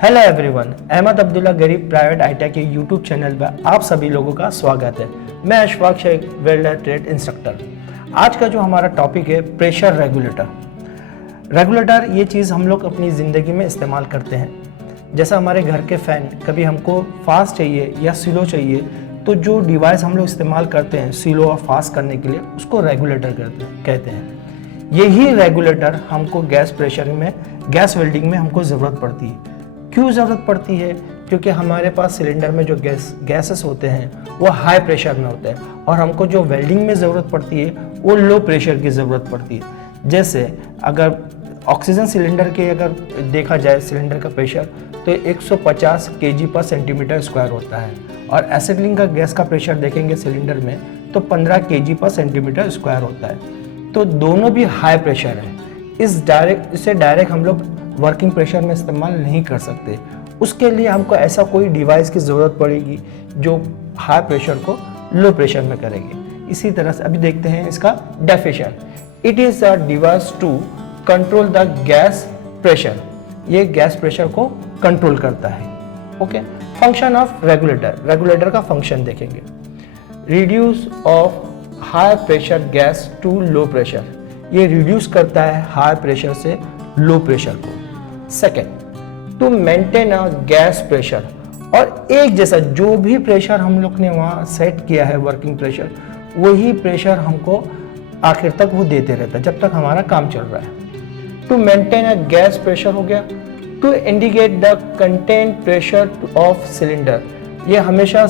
Hello everyone, Ahmad Abdullah Garib private ITI के YouTube channel पर आप सभी लोगों का स्वागत है। मैं Ashfaq Shaikh, welder trade instructor. आज का जो हमारा टॉपिक है प्रेशर रेगुलेटर। रेगुलेटर ये चीज़ हम लोग अपनी ज़िंदगी में इस्तेमाल करते हैं। जैसा हमारे घर के फ़ैन कभी हमको फास्ट चाहिए या स्लो चाहिए, तो जो डिवाइस हम लोग इस्तेमाल करते हैं स्लो और फास्ट करने के लिए, उसको रेगुलेटर कहते हैं। यही रेगुलेटर हमको गैस प्रेशर में, गैस वेल्डिंग में हमको ज़रूरत पड़ती है। क्यों ज़रूरत पड़ती है? क्योंकि हमारे पास सिलेंडर में जो गैसेस होते हैं वो हाई प्रेशर में होते हैं और हमको जो वेल्डिंग में ज़रूरत पड़ती है वो लो प्रेशर की ज़रूरत पड़ती है। जैसे अगर ऑक्सीजन सिलेंडर के अगर देखा जाए सिलेंडर का प्रेशर तो 150 kg पर सेंटीमीटर स्क्वायर होता है, और एसिटिलीन का गैस का प्रेशर देखेंगे सिलेंडर में तो 15 kg पर सेंटीमीटर स्क्वायर होता है। तो दोनों भी हाई प्रेशर है। इसे डायरेक्ट हम लोग वर्किंग प्रेशर में इस्तेमाल नहीं कर सकते। उसके लिए हमको ऐसा कोई डिवाइस की ज़रूरत पड़ेगी जो हाई प्रेशर को लो प्रेशर में करेगी। इसी तरह से अभी देखते हैं इसका definition. It is a device to control the gas pressure. ये गैस प्रेशर को कंट्रोल करता है। Okay, function of regulator. Regulator का फंक्शन देखेंगे। Reduce of high pressure gas to low pressure. ये रिड्यूस करता है हाई प्रेशर से लो प्रेशर को। Second, to maintain a gas pressure. और एक जैसा जो भी प्रेशर हम लोग ने वहाँ सेट किया है वर्किंग प्रेशर, वही प्रेशर हमको आखिर तक वो देते रहता है जब तक हमारा काम चल रहा है। To maintain a gas pressure हो गया। To indicate the content pressure of cylinder. ये हमेशा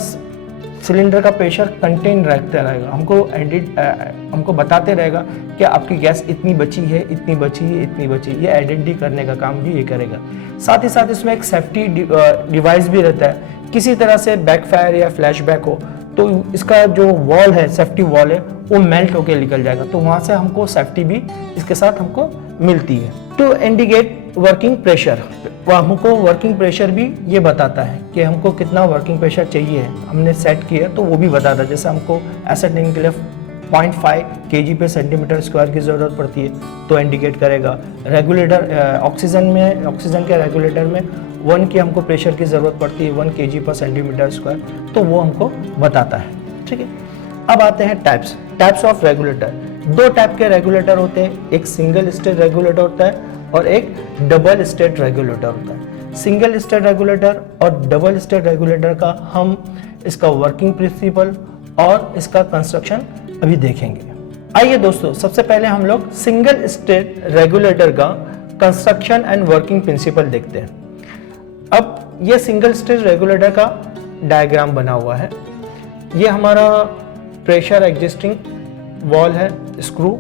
सिलेंडर का प्रेशर कंटेन रखता रहेगा, हमको बताते रहेगा कि आपकी गैस इतनी बची है, इतनी बची है, इतनी बची है। ये आइडेंटिटी करने का काम भी ये करेगा। साथ ही साथ इसमें एक सेफ्टी डिवाइस भी रहता है। किसी तरह से बैकफायर या फ्लैशबैक हो तो इसका जो वॉल है, सेफ्टी वॉल है, वो मेल्ट होकर निकल जाएगा। तो वहाँ से हमको सेफ्टी भी इसके साथ हमको मिलती है। टू इंडिकेट वर्किंग प्रेशर, वो हमको वर्किंग प्रेशर भी ये बताता है कि हमको कितना वर्किंग प्रेशर चाहिए, हमने सेट किया तो वो भी बताता है। जैसे हमको एसिटिलीन के लिए 0.5 kg पे सेंटीमीटर स्क्वायर की ज़रूरत पड़ती है तो इंडिकेट करेगा। रेगुलेटर ऑक्सीजन के रेगुलेटर में 1 की हमको प्रेशर की ज़रूरत पड़ती है, 1 kg पर सेंटीमीटर स्क्वायर, तो वो हमको बताता है। ठीक है, अब आते हैं टाइप्स ऑफ रेगुलेटर। 2 टाइप के रेगुलेटर होते हैं, एक सिंगल स्टेज रेगुलेटर होता है और एक डबल स्टेज रेगुलेटर होता है। सिंगल स्टेज रेगुलेटर और डबल स्टेज रेगुलेटर का हम इसका वर्किंग प्रिंसिपल और इसका कंस्ट्रक्शन अभी देखेंगे। आइए दोस्तों, सबसे पहले हम लोग सिंगल स्टेज रेगुलेटर का कंस्ट्रक्शन एंड वर्किंग प्रिंसिपल देखते हैं। अब ये सिंगल स्टेज रेगुलेटर का डायग्राम बना हुआ है। ये हमारा प्रेशर एडजस्टिंग वॉल है, स्क्रू,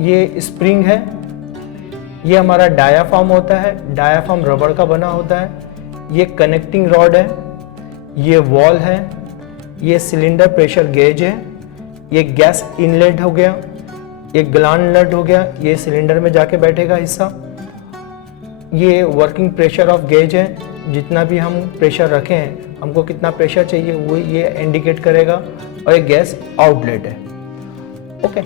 ये स्प्रिंग है, ये हमारा डायाफ्राम होता है, डायाफ्राम रबड़ का बना होता है, ये कनेक्टिंग रॉड है, ये वॉल है, ये सिलेंडर प्रेशर गेज है, ये गैस इनलेट हो गया, ये ग्लांड नट हो गया, ये सिलेंडर में जाके बैठेगा हिस्सा, ये वर्किंग प्रेशर ऑफ गेज है, जितना भी हम प्रेशर रखें हैं, हमको कितना प्रेशर चाहिए वो ये इंडिकेट करेगा, और ये गैस आउटलेट है। ओके,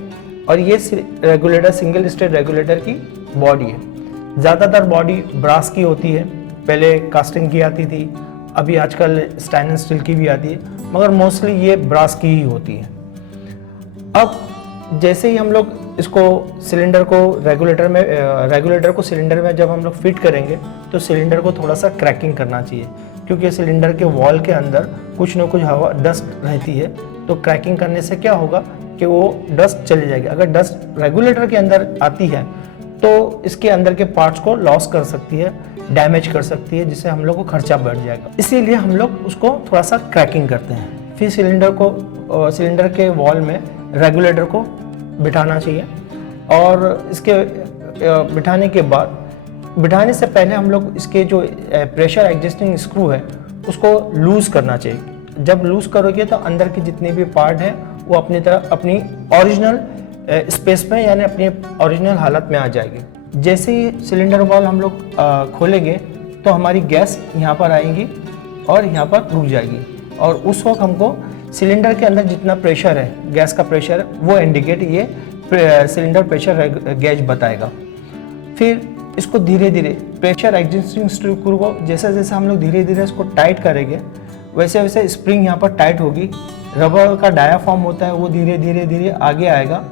और ये रेगुलेटर सिंगल स्टेज रेगुलेटर की बॉडी है। ज़्यादातर बॉडी ब्रास की होती है, पहले कास्टिंग की आती थी, अभी आजकल स्टेनलेस स्टील की भी आती है, मगर मोस्टली ये ब्रास की ही होती है। अब जैसे ही हम लोग इसको सिलेंडर को सिलेंडर में जब हम लोग फिट करेंगे तो सिलेंडर को थोड़ा सा क्रैकिंग करना चाहिए, क्योंकि सिलेंडर के वॉल के अंदर कुछ ना कुछ हवा, डस्ट रहती है। तो क्रैकिंग करने से क्या होगा कि वो डस्ट चली जाएगी। अगर डस्ट रेगुलेटर के अंदर आती है तो इसके अंदर के पार्ट्स को लॉस कर सकती है, डैमेज कर सकती है, जिससे हम लोग को खर्चा बढ़ जाएगा। इसीलिए हम लोग उसको थोड़ा सा क्रैकिंग करते हैं। फिर सिलेंडर के वॉल में रेगुलेटर को बिठाना चाहिए, और इसके बिठाने से पहले हम लोग इसके जो प्रेशर एडजस्टिंग स्क्रू है उसको लूज़ करना चाहिए। जब लूज़ करोगे तो अंदर के जितने भी पार्ट हैं वो अपनी ओरिजिनल स्पेस में, यानी अपनी ओरिजिनल हालत में आ जाएगी। जैसे ही सिलेंडर वॉल हम लोग खोलेंगे तो हमारी गैस यहाँ पर आएगी और यहाँ पर रुक जाएगी, और उस वक्त हमको सिलेंडर के अंदर जितना प्रेशर है, गैस का प्रेशर, वो इंडिकेट ये सिलेंडर प्रेशर गेज बताएगा। फिर इसको धीरे धीरे प्रेशर एग्जिस्टिंग स्क्रू को जैसे जैसे हम लोग धीरे धीरे इसको टाइट करेंगे वैसे वैसे स्प्रिंग यहाँ पर टाइट होगी, रबर का डायाफ्राम होता है वो धीरे धीरे धीरे आगे आएगा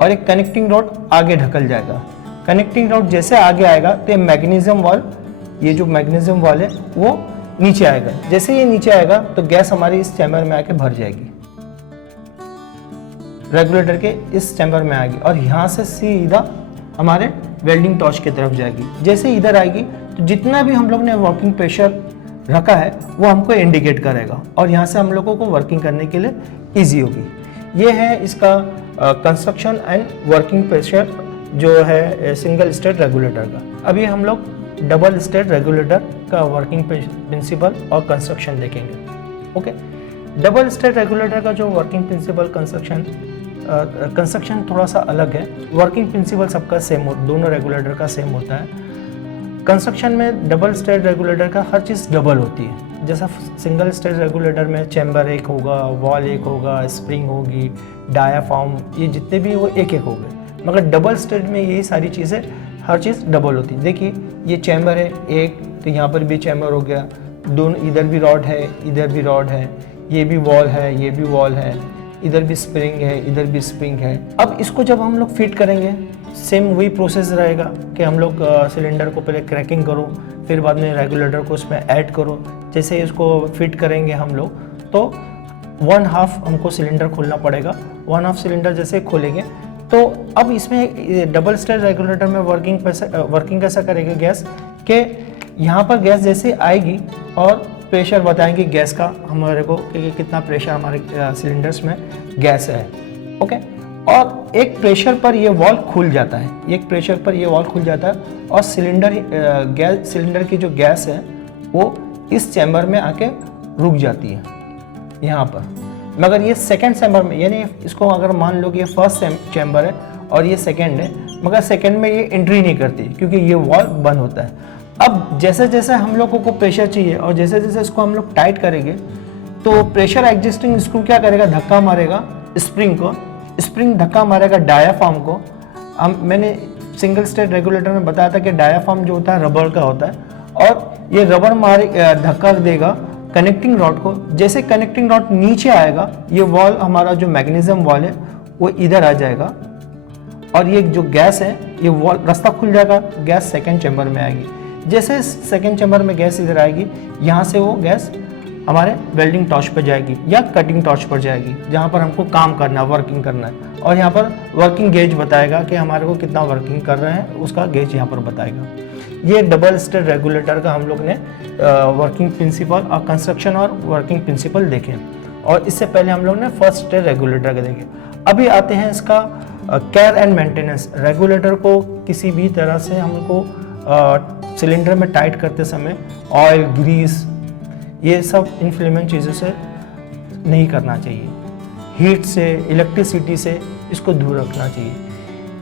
और एक कनेक्टिंग रॉड आगे ढकल जाएगा। कनेक्टिंग रॉड जैसे आगे आएगा तो मैग्नीशियम वॉल, ये जो मैग्नीशियम वॉल है वो नीचे आएगा। जैसे ये नीचे आएगा तो गैस हमारी इस चैम्बर में आके भर जाएगी, रेगुलेटर के इस चैम्बर में आएगी और यहाँ से सीधा हमारे वेल्डिंग टॉर्च की तरफ जाएगी। जैसे इधर आएगी तो जितना भी हम लोग ने वर्किंग प्रेशर रखा है वो हमको इंडिकेट करेगा और यहाँ से हम लोगों को वर्किंग करने के लिए ईजी होगी। ये है इसका कंस्ट्रक्शन एंड वर्किंग प्रेशर जो है सिंगल स्टेट रेगुलेटर का। अभी हम लोग डबल स्टेट रेगुलेटर का वर्किंग प्रिंसिपल और कंस्ट्रक्शन देखेंगे। ओके, डबल स्टेट रेगुलेटर का जो वर्किंग प्रिंसिपल कंस्ट्रक्शन थोड़ा सा अलग है। वर्किंग प्रिंसिपल सबका सेम हो, दोनों रेगुलेटर का सेम होता है। कंस्ट्रक्शन में डबल स्टेट रेगुलेटर का हर चीज़ डबल होती है। जैसा सिंगल स्टेट रेगुलेटर में चैम्बर एक होगा, वॉल एक होगा, स्प्रिंग होगी, डायाफ्राम, ये जितने भी वो एक एक हो गए, मगर डबल स्टेट में यही सारी चीज़ें हर चीज़ डबल होती है। देखिए ये चैम्बर है एक, तो यहाँ पर भी चैम्बर हो गया, दोनों इधर भी रॉड है, इधर भी रॉड है, ये भी वॉल है, ये भी वॉल है, इधर भी स्प्रिंग है, इधर भी स्प्रिंग है। अब इसको जब हम लोग फिट करेंगे सेम वही प्रोसेस रहेगा कि हम लोग सिलेंडर को पहले क्रैकिंग करो, फिर बाद में रेगुलेटर को उसमें ऐड करो। जैसे इसको फिट करेंगे हम लोग तो 1/2 हमको सिलेंडर खोलना पड़ेगा। 1/2 सिलेंडर जैसे खोलेंगे तो अब इसमें डबल स्टेट रेगुलेटर में वर्किंग कैसा करेंगे गैस के यहाँ पर गैस जैसे आएगी और प्रेशर बताएंगे गैस का हमारे को कि कितना प्रेशर हमारे सिलेंडर्स में गैस है। ओके, और एक प्रेशर पर ये वॉल्व खुल जाता है, एक प्रेशर पर ये वॉल्व खुल जाता है और सिलेंडर की जो गैस है वो इस चैम्बर में आके रुक जाती है यहाँ पर। मगर ये सेकंड चैम्बर में, यानी इसको अगर मान लो कि ये फर्स्ट चैम्बर है और ये सेकंड है, मगर सेकंड में ये एंट्री नहीं करती क्योंकि ये वॉल्व बंद होता है। अब जैसे जैसे हम लोगों को प्रेशर चाहिए और जैसे जैसे इसको हम लोग टाइट करेंगे तो प्रेशर एडजस्टिंग स्क्रू क्या करेगा, धक्का मारेगा स्प्रिंग को, स्प्रिंग धक्का मारेगा डायाफ्राम को। मैंने सिंगल स्टेट रेगुलेटर में बताया था कि डायाफ्राम जो होता है रबर का होता है और ये रबर धक्का देगा कनेक्टिंग रॉड को। जैसे कनेक्टिंग रॉड नीचे आएगा ये वॉल हमारा जो मैग्नीशियम वॉल है वो इधर आ जाएगा और ये जो गैस है ये वॉल रास्ता खुल जाएगा, गैस सेकेंड चैम्बर में आएगी। जैसे सेकेंड चैम्बर में गैस इधर आएगी यहाँ से वो गैस हमारे वेल्डिंग टॉर्च पर जाएगी या कटिंग टॉर्च पर जाएगी जहाँ पर हमको काम करना है, वर्किंग करना है। और यहाँ पर वर्किंग गेज बताएगा कि हमारे को कितना वर्किंग कर रहे हैं, उसका गेज यहाँ पर बताएगा। ये डबल स्टेट रेगुलेटर का हम लोग ने वर्किंग प्रिंसिपल और कंस्ट्रक्शन और वर्किंग प्रिंसिपल देखे और इससे पहले हम लोग ने फर्स्ट स्टेट रेगुलेटर का देखे। अभी आते हैं इसका केयर एंड मेंटेनेंस। रेगुलेटर को किसी भी तरह से हमको सिलेंडर में टाइट करते समय ऑयल, ग्रीस, ये सब इन्फ्लेमेंट चीज़ों से नहीं करना चाहिए। हीट से, इलेक्ट्रिसिटी से इसको दूर रखना चाहिए।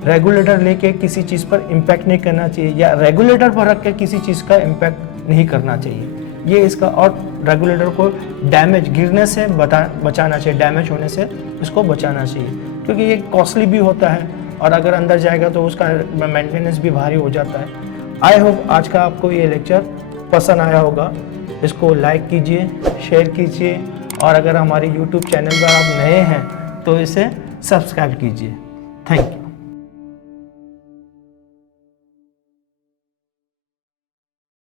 रेगुलेटर लेके किसी चीज़ पर इम्पैक्ट नहीं करना चाहिए या रेगुलेटर पर रख के किसी चीज़ का इम्पैक्ट नहीं करना चाहिए। ये इसका, और रेगुलेटर को डैमेज गिरने से बचाना चाहिए, डैमेज होने से इसको बचाना चाहिए क्योंकि ये कॉस्टली भी होता है और अगर अंदर जाएगा तो उसका मेंटेनेंस भी भारी हो जाता है। आई होप आज का आपको ये लेक्चर पसंद आया होगा। इसको लाइक कीजिए, शेयर कीजिए और अगर हमारे YouTube चैनल पर आप नए हैं तो इसे सब्सक्राइब कीजिए। Thank you.